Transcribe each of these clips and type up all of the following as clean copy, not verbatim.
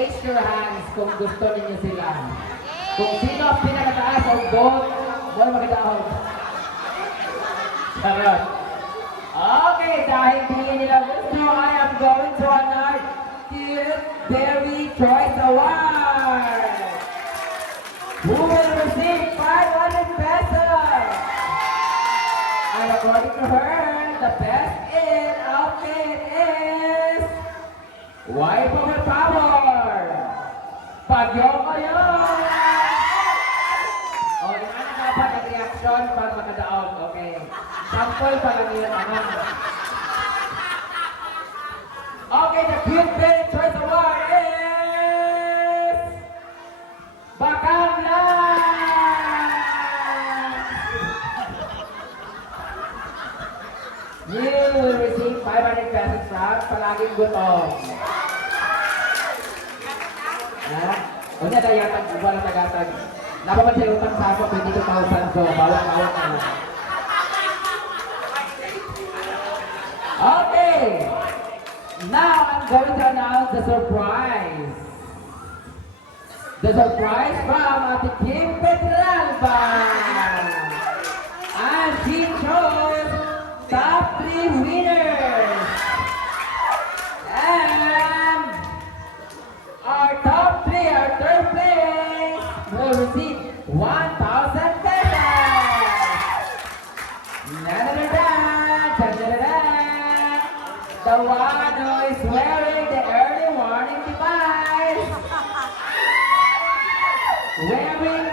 raise your hands kung gusto ninyo sila. Kung sino ang pinakataas o gold, wala magkataon. Sarap. Okay, dahil hindi nila gusto, I am going to honor Cute Berry Choice Award. Who will receive 500 pesos? And according to her, the best in outfit is Wife of the Power. Pagyong kayo! O, yung ano dapat ang reaction para makadaon, okay? Sample pa lang yun, ano? Okay, the Cute Berry Choice Award is Bakang Lang! You will receive 500 pesos from Palaging Gutom. Ha? O niya dayatag, wala tagatag. Napapan siya utang sa ako, 22,000. So, bawat-bawat na lang. Okay! Now, I'm going to announce the surprise. The surprise from Ate Kim Petralba. And she chose top 3 winners. And our top 3, our third place, will receive 1,000 pesos. The one who is wearing the early warning device. Wearing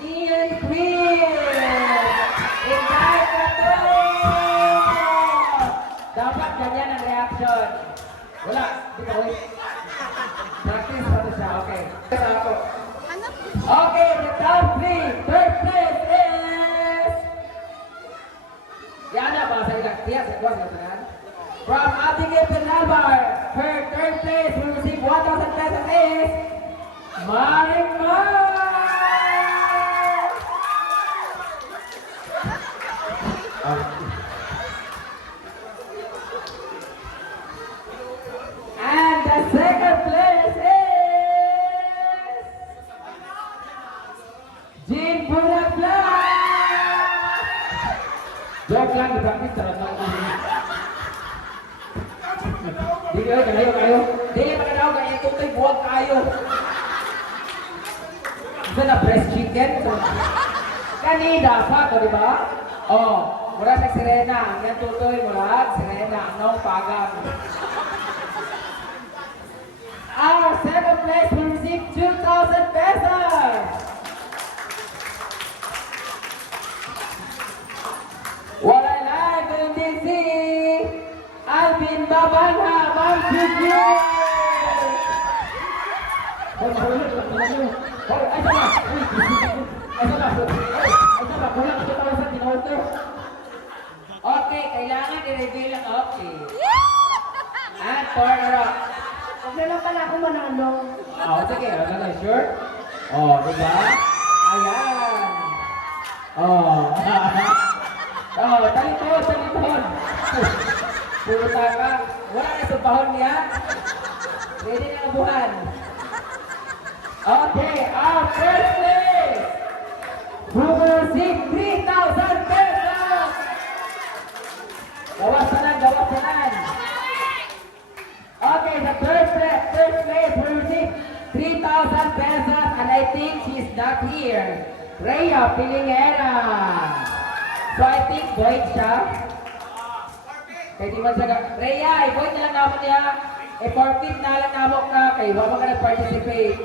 neon green. Invite na to! Dapat ganyan ang reaction. Wala. Di ka ulit. Practice pa to siya. Okay. Ito ako. Okay, the top 3. Third place is... Yan na ba? Sa ilang tiyak. Sa kuwas na tanan. From Abigail Penalbar, her third place will receive 1,000 pesos is... Marimar! And the second place is Jean Bulagla. Joke lang, di-practice sarap lang. Di kayo. Di magkanaw kayo, tutoy buwag kayo. Isa na breast chicken. Kanida pa to, di ba? Oh, mula sa Serena. Yan tutoy mula Serena. Nong pagang. Our second place will receive 2,000 pesos. Walay lang kung hindi si Alvin Babanha, Ma'am Juju. Okay, kailangan i-reveal ang okay. And corner. Huwag na lang pala ako manalo. Oh, sige, ano, sure? Oh, diba? Ayan. Oh. Oh, talipon. Puro taka. Wala na sa bahon niya. Pwede na nabuhan. Okay, our first place. Who will receive 3,000 pesos? Gawas tanan. Okay, the third place will receive 3,000 pesos and I think she's not here. Rhea Pilingera. So I think void siya. Kaya di man siya Rhea, i-void na lang naman niya. I-forfeit na lang naman ka. Kaya wala ka nag-participate.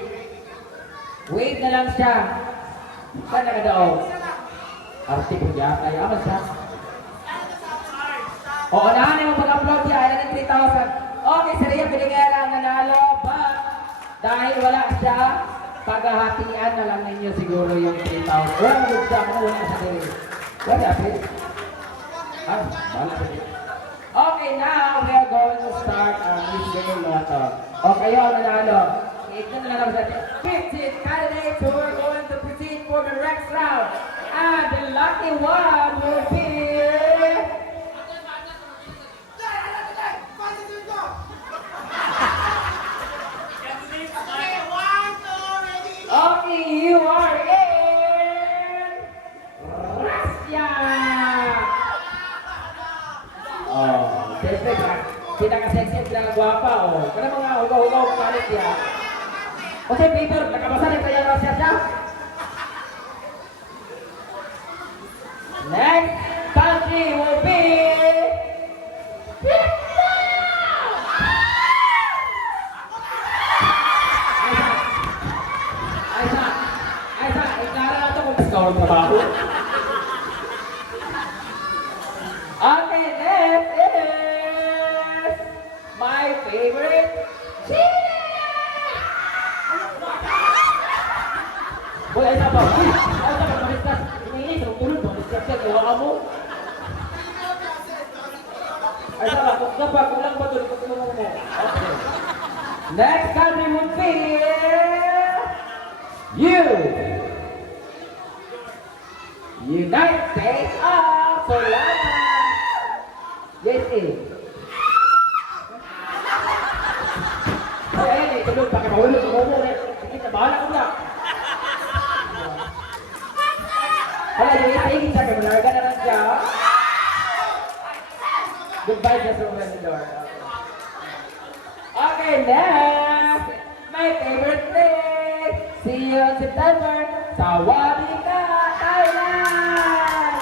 Wait na lang siya. Saan na ka daw? Arte ko niya. Kaya aman siya. Oo, nahan na yung pag-upload niya. Ayan ang 3,000. Okay, si Rhea Pilingera ang nanalo. But dahil wala siya, paghahatian na lang ninyo siguro yung 3,000. Wala mo siya. Wala siya dito. Wala siya. Ah, wala siya. Okay, now we are going to start our Miss Game Lotto. Okay, yun, nanalo. Ito na lang sa 15 candidates who are going to proceed for the next round. And the lucky one will be... Russia. Okay, Peter, nakabasa na tayo Russia siya. Next country will be Aisa, ikara na ito kung ikaw ang trabaho. Okay, next is my favorite Chile! Boy, Aisa ba? Uy, Aisa ba? Malistas. Ini tulog ba? Malistas yan. Iwa ka mo. Aisa ba? Kung na ba? Kulang ba ito? Tulungan mo. Okay. Next country would be United States of Solana. Yes, eh. Ay, ay, tulog. Bakit mahulog? Mahulog eh. Sige, nabahala ko na. Wala, yung isa-igit siya. Malarga na lang siya. Goodbye, just open the door. Okay, next. My favorite place. See you in September. Sawadee ka, Thailand!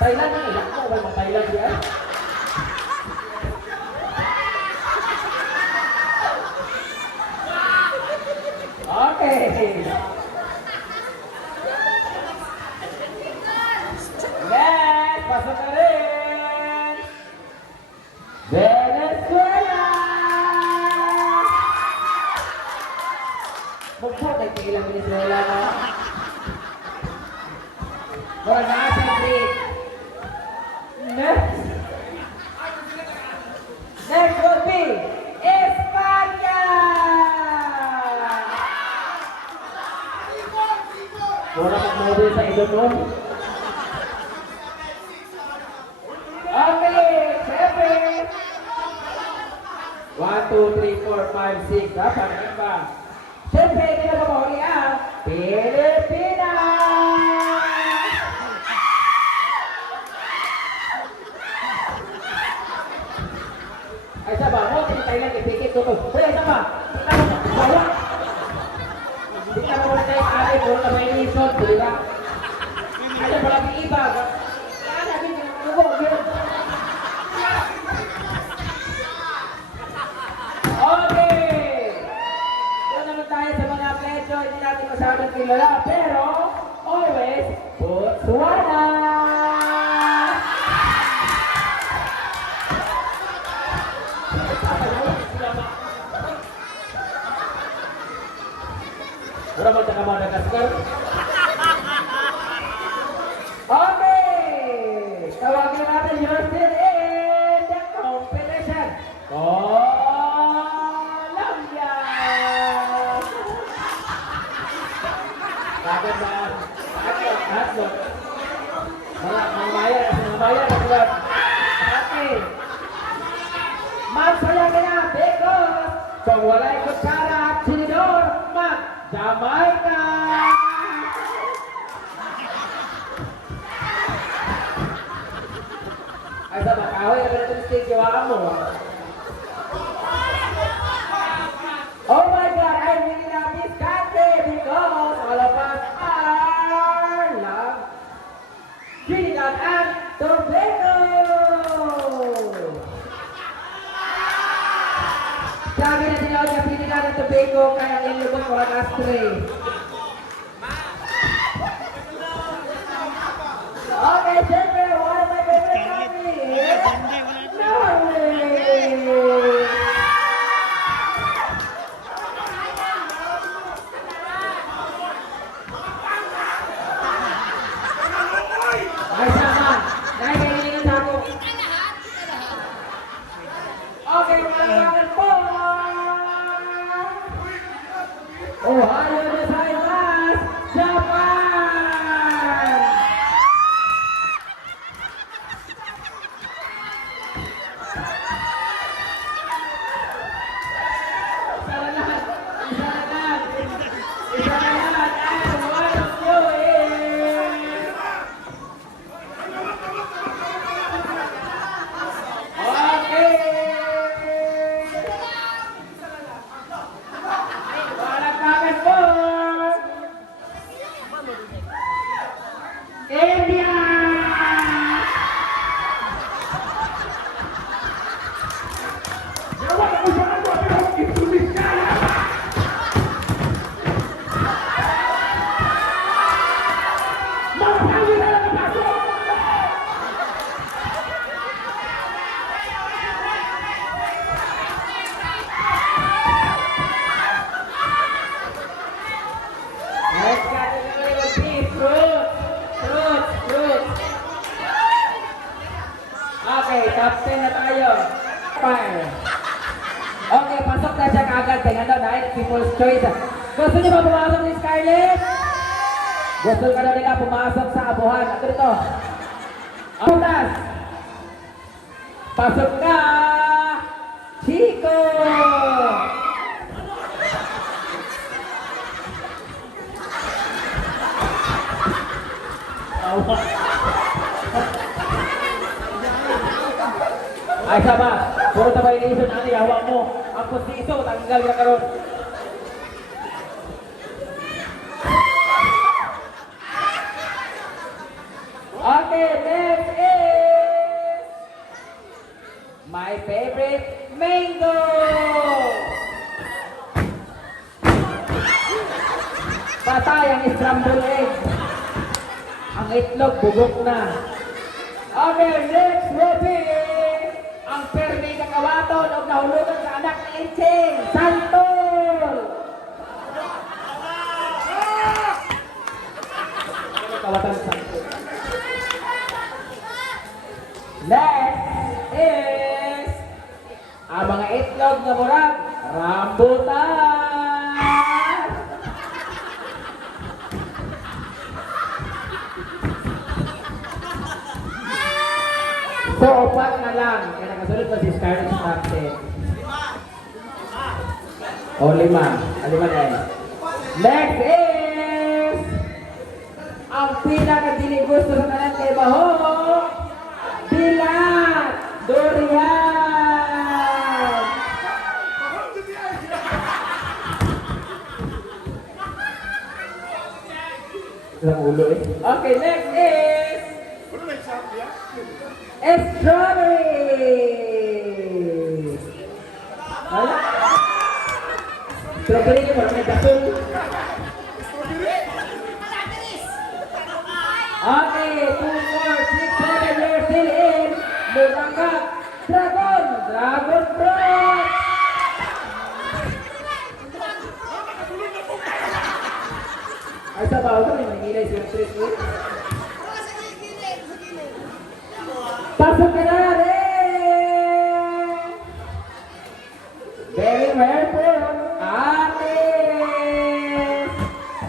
Thailand na ilang mo. Wala Thailand yan. Okay. Next, pasok na rin. Venezuela! Magpapag ay tigilang Venezuela na. Mura na sa Greek. Next. Next will be Espanya! Mura mag-mobile sa idon nun. Okay, siyempre. 1, 2, 3, 4, 5, 6. Ha? Parang ba? Siyempre, hindi na mamahuli ang Pilipinas! Ay, saba mo, Thailand, ipikit ko to. Ay, saba, kita mo, bawa. Hindi ka mo na tayo kaya, puro na may lisod, di ba? Ano, palagi iba. Kaya namin, ano, yun. Okay! Doon naman tayo sa mga pledyo, hindi natin masyadong kilala, pero always, Botswana! Mura mo ka Madagascar? Okay! Tawagin natin yung still in the competition. Colombia! Kagad na. Haslot. Mga maya. Okay. Magsaya ka na because kung wala'y kutsara at sinidor, Jamaica! Ay, sa makahoy, nagano itong stage, iwakan mo. Oh my God, I really love this country because all of us are love Trinidad and Tobago! Sabi na tinawag niya Trinidad and Tobago, kaya nilubot ko ang astray. Okay, siyempre, one of my favorite countries, Norway! Ay, sama! Dahil kayo sa ako. Okay, malawangan po! Ohio gozaimasu, Japan! Isa na lahat! And one of you is... Okay! fire. Okay, pasok na siya kaagad. Tingnan daw dahil people's choice. Gusto niyo ba pumasok ni Scarlett? Gusto ka na nila pumasok sa abuhan. Ito dito. Putas. Pasok ka, Chico! Ay, sama. Puro tabay na iso na hawak mo. Ang pustiso, tanggal ka karon. Okay, next is my favorite mango. Patay ang scrambled egg. Ang itlog bubok na. Okay, next will be ang permi kakawaton o nahulugan sa anak ni Inching, Santol! Kawatan Santol. Next is ang mga itlog na murag, rambutan! So, upat na lang. Kaya nakasunod pa si Scarlett Snapchat. O, 5. 5 na yun. Next is ang pinakadili gusto sa tanan kay Baho. Bilat! Durian! Ilang ulo eh. Okay, next is strawberry! Wala? Strawberry niya parang may gasol. Okay, 2, 4, 6, 7, we're still in. Murangga, dragon! Dragon fruit! Ay, sa baho ko, may manilay siya street food. Pasok ka na rin! Very welcome, Atis!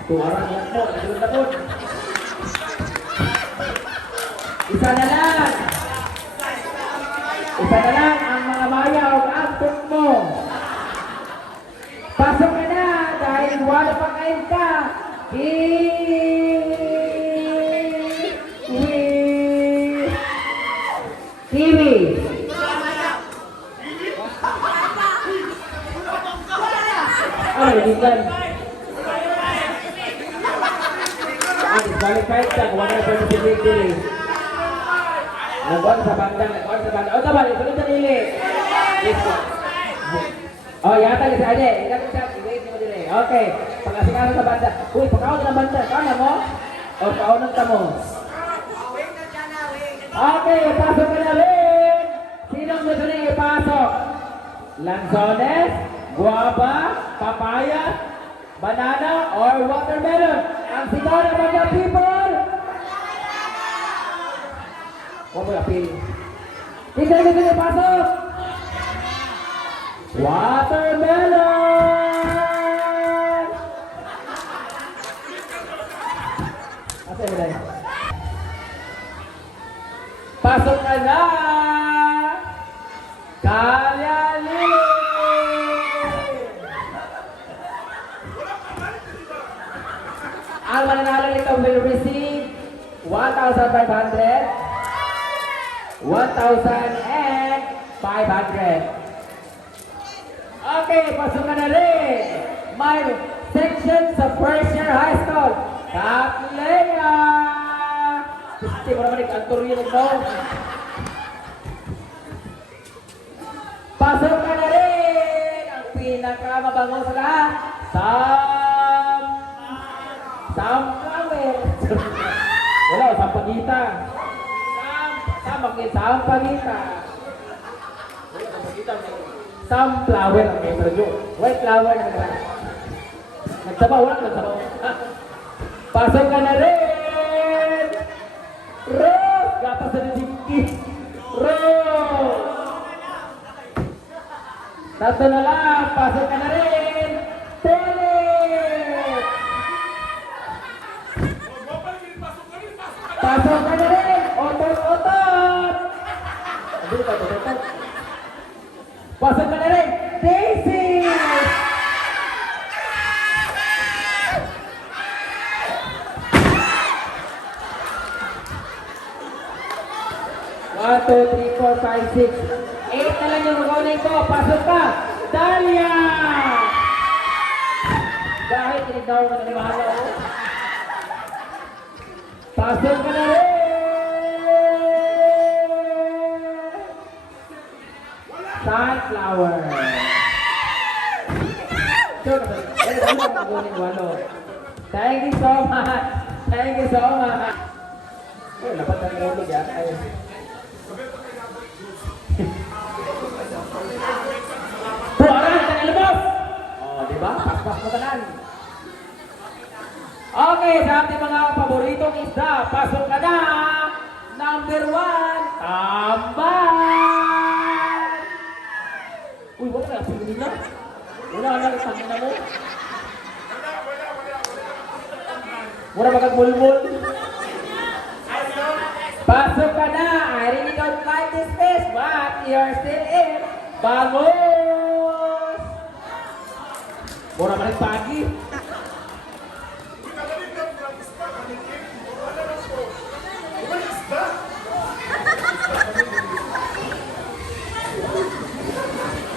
Tuwarang yan mo, nagulong-takot. Isa na lang! Isa na lang ang mga mayaw ang mo. Pasok ka na dahil wala pa kain ka. Kiwi. Ay, bukan. Balik kahit ka, kung wala pa sa dili. Nagwan sa bandang. O, tabali, sunod sa dili. Oh, yata kasi aja. Ikat siya, i-wait mo dili. Okay, pag-asikaran sa banda. Uy, pagkaon na banda. Kaya mo? O, paunan ka mo. Okay, pasok ka na rin. Sinong gusto niyo ipasok? Lanzones, guava, papaya, banana, or watermelon? Ang sigaw ng mga people! Huwag mo apil. Sinong gusto niyo ipasok? Watermelon! Asa yun tayo? Pasok ka na! Kalyali! Ang mananalo nito will receive 1,500, 1,500. Okay, pasok ka na rin! My section sa first year high school, Katlea! Hindi mo naman ikantor yun ito. Pasok ka na rin! Ang pinakamabango sa lahat, Sampagita. Wala, Sampagita. Sampagita. Sunflower ang may medyo. White flower na naman. Nagsabaw, wala nagsabaw. Pasok ka na rin! Rose! Gatas na nagsikit. Rose! Tatlo na lang, pasok ka na rin. Tulit! Pasok ka na rin. Otot-otot. Pasok ka na rin. Daisy! One, two, three, four, five, six. 8 na lang yung recording ko. Pasok ka. Dahlia! Dahil tinignaw mo na ni Mahalo. Pasok ka na rin! Sunflower. Thank you so much. Thank you so much. Oh, dapat ang nilog yan. Ayun. Puaran, tangal mo! Oh, di ba? Paspas mo tanan. Okay, sa ating mga paboritong isda, pasok ka na! Number 1, tambay! Uy, wala na, pagulin na. Wala na, sabi na mo. Mura magagmulmul. Pasok ka na! I really don't like this fish, but you're still in. Bangus! Mura maling pagi.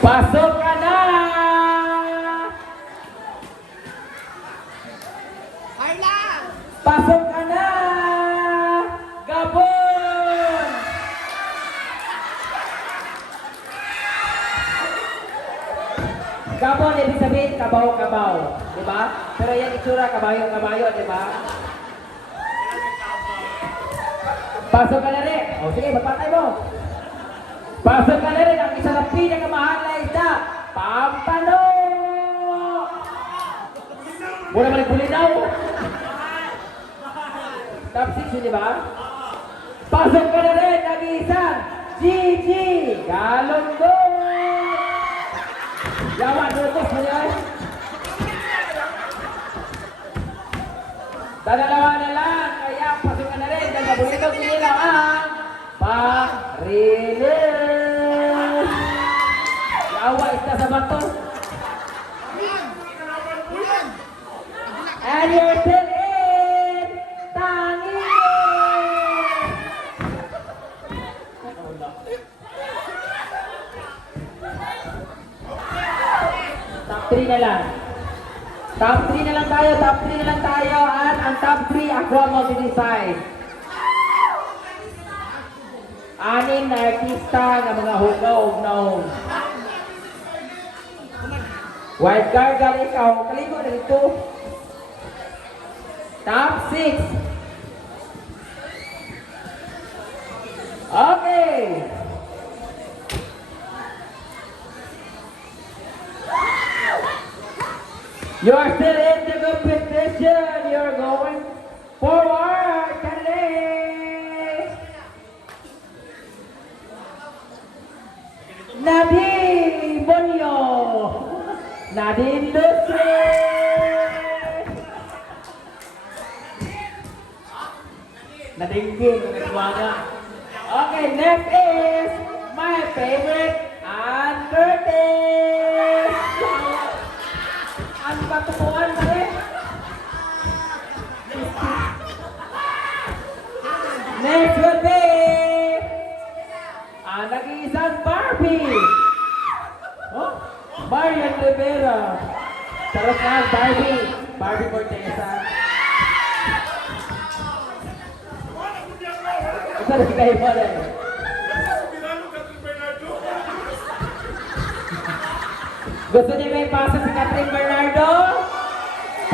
Pasok ka na! Carla! Pasok ka na! Gabon! Gabon, ibig sabihin, kabaw-kabaw. Diba? Pero yan itsura, kabayo-kabayo, diba? Pasok ka na rin. O sige, magpatay mo. Pasok ka na rin. Ang isa na pinakamahal na isda. Pampano! Muna balik bulinaw. Top 6 yun, diba? Pasok ka na rin. Nag-iisang Gigi Galonggo! Yawa, nutos mo yan. Dadalawa na lang. Kaya pasok ka na rin. Dahil mabulito kinila ang parilis. Yawa, isda sa bato. And you're still in Tangin! Top 3 na lang. Top 3 na lang tayo, top 3 na lang tayo. At ang top 3, ako mo sinisay. 6 na artista ng mga hugaw na White Gargal, ikaw, kaligo na dito. Top 6. Okay. You're still in the competition. You're going forward, Candice. Nadine Bonyo. Nadine Lustre. Nadinggin, nagwaga. Okay, next is my favorite, Ann Curtis. Ang patupuan na rin. Next will be ang nag-iisang Barbie. Oh, Marian Rivera. Charot na, Barbie. Barbie Cortesa. Ito na kayo mo rin. Gusto niyo may pasok si Catherine Bernardo?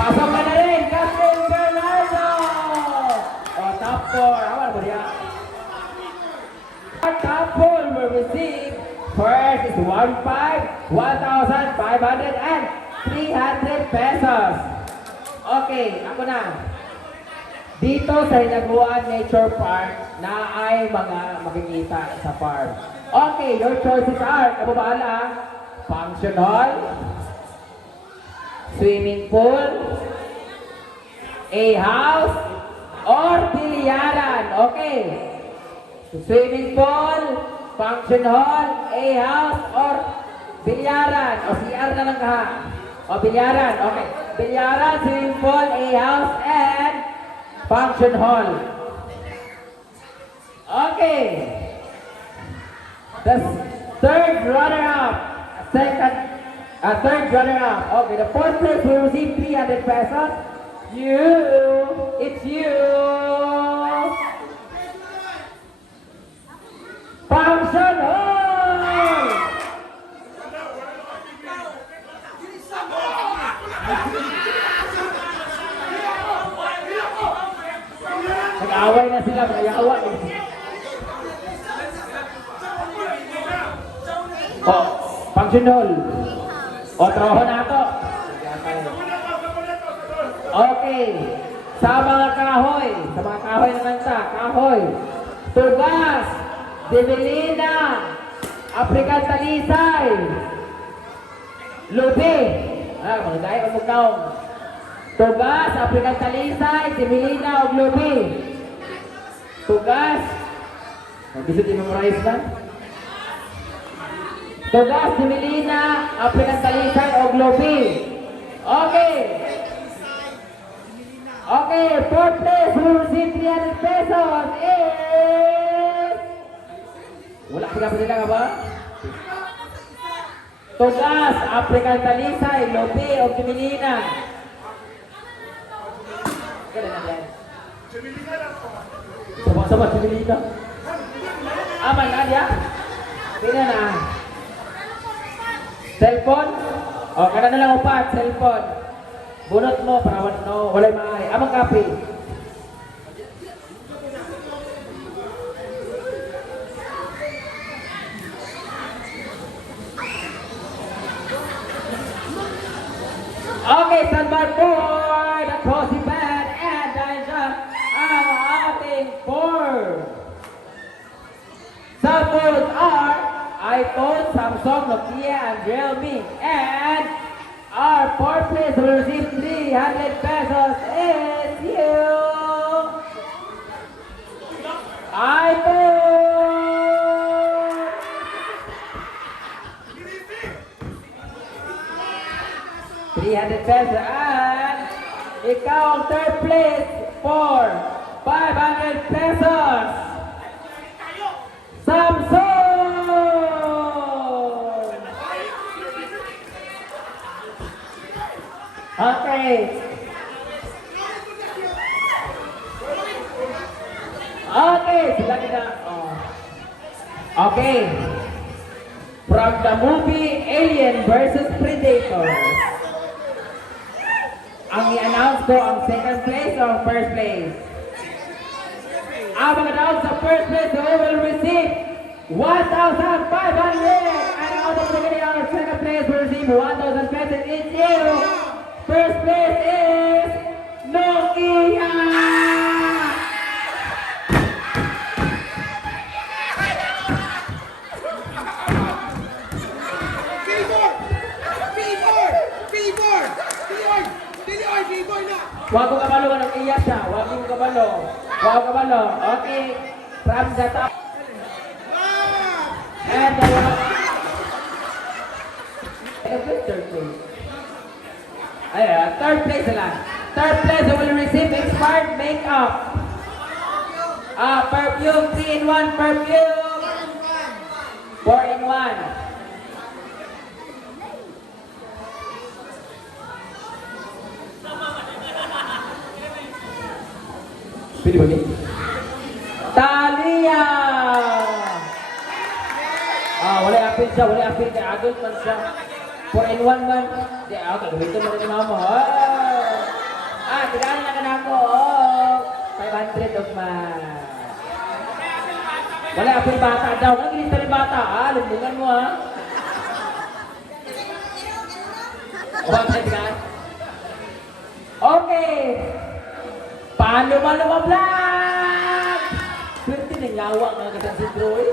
Pasok ka na rin, Catherine Bernardo! O, top 4. Awan mo riyan. Our top 4 will receive first is 1,500 and 300 pesos. Okay, ako na. Dito sa Hinaguan Nature Park na ay mga makikita sa farm. Okay, your choices are, kababaala, function hall, swimming pool, a house, or bilyaran. Okay. Swimming pool, function hall, a house, or bilyaran. O CR na lang ka. O bilyaran. Okay. Bilyaran, swimming pool, a house, and function hall. Okay. The third runner-up. Third runner-up. Okay, the fourth place will receive 300 pesos. It's you. Function hall. Nag-away na sila, nag-awa eh. Oh, function hall. O, trabaho na ito. Okay. Sa mga kahoy naman sa kahoy. Tugas, Dimelina, African Talisay, Lubi. Mga dahil ang mugnaong. Tugas, African Talisay, Dimelina, o Lubi. Tugas. Mag-isip i-memorize na. Tugas, Dimelina, African Talisay, o Lubi. Okay. Okay, fourth place will receive 300 pesos is... Wala ka nila ka ba? Tugas, African Talisay, Lobe, o Dimelina. Ganun na yan. Sama-sama, Dimelina. Aman na niya? Pina na. Cellphone? O, kana na lang upat, cellphone. Bunot mo, para walay maay. Amang kape. Okay, standby for the Cozy Band and Daisha ang ating four. Samples are iPhone, Samsung, Nokia, and Realme. And our fourth place will receive 300 pesos is you. iPhone. $300 pesos and ikaw ang third place for 500 pesos. Samsung. Okay. Okay, sila kita. Oh. Okay. From the movie Alien vs. Predator. Ang i-announce ko ang second place or first place? Ang mag-announce sa first place who will receive 1,500 and out of the our second place will receive 1,000 pesos each year. First place is Nokia! Huwag mo kabalo, anong iya siya. Huwag mo kabalo. Huwag mo kabalo. Okay. From the top. And the third place. Ayan, third place lang. Third place will receive expired makeup. Perfume, 3-in-1 perfume. 4-in-1. Pwede ba niya? Talia! Wala apil siya, wala apil kay adult man siya. 4-in-1 man. Di, gawin mo rin mama. Tigaan na ka na ako. 500 of man. Wala apil bata daw. Nang ginita rin bata, lumbungan mo ha. Huwag sa tigaan. Okay. Paano vlog? Swerte ng yawa mga kasang si Troy.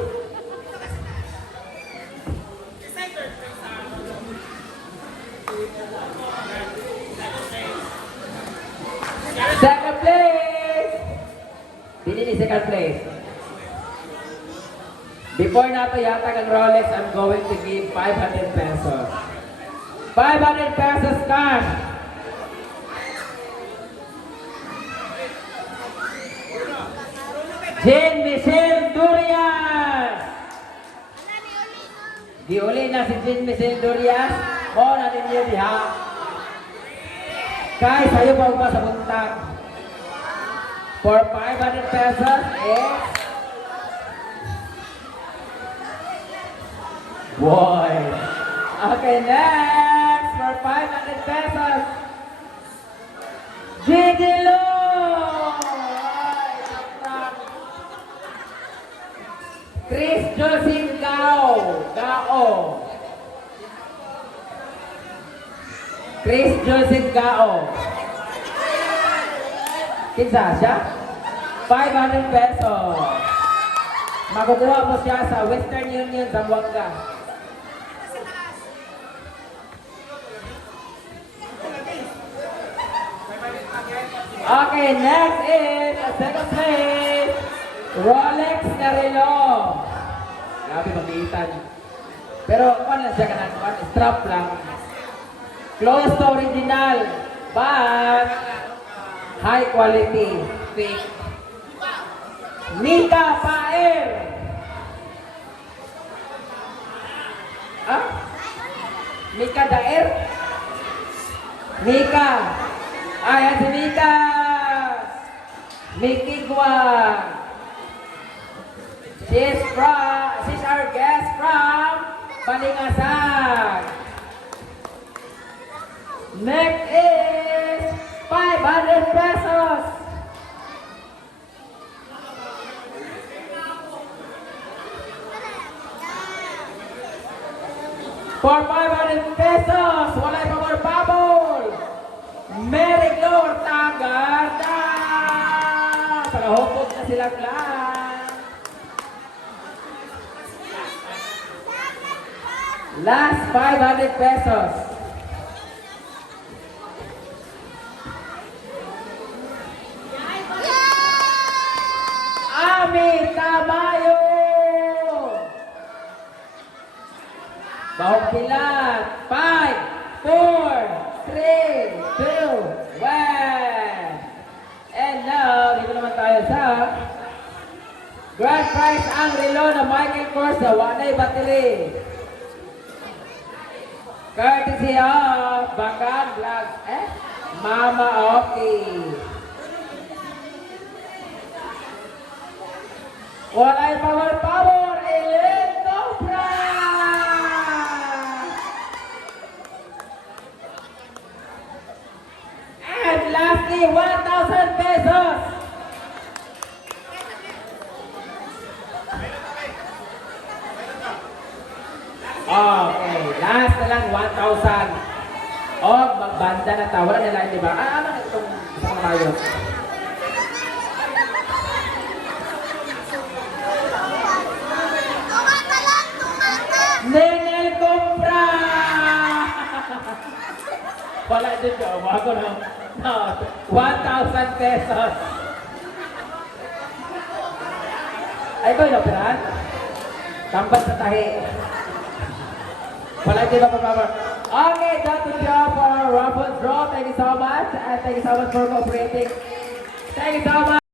Second place! Pinili second place. Before nato yatag ang Rolex, I'm going to give 500 pesos. 500 pesos cash. Jean Michelle Durias. Giuli na si Jean Michelle Durias. O na ninyo diha. Kay sayo pa ba sa buntag? For 500 pesos is boy. Okay, next for 500 pesos. Gigi Lo. Chris Josing Gao. Chris Josing Gao. Kinsa siya? 500 pesos. Makukuha mo siya sa Western Union, Zamboanga. Okay, next is a second place. Rolex na relo. Grabe magitan. Pero kung lang siya kanang strap lang. Close to original, but high quality. Fake. Mika Paer. Ah? Mika Daer? Mika. Ayan si Mika. Mikigwa. She's our guest from Balingasag. Next is 500 pesos. For 500 pesos, wala pa more bubble. Mary Glor Tagarda. Palahukot na sila lang. Last 500 pesos. Amir Tamayo. Bahog pilat. 5, 4, 3, 2, 1. And now, dito naman tayo sa grand prize ang relo na Michael Kors na wanay battery. Courtesy of Bagan Vlogs. Mama Oki. Walay power, Ellen Cobra! And lastly, 1,000 pesos. Okay, last na lang 1,000. O, magbanda na ta. Wala nila, di ba? Ano itong isang tayo? Nenel Compra! Wala din siya. Umago na. 1,000 pesos. Ay, ito yung operan? Tambat sa tahi. Wala din ba? Okay, that's the job for our raffle draw. Thank you so much. And thank you so much for cooperating. Thank you so much.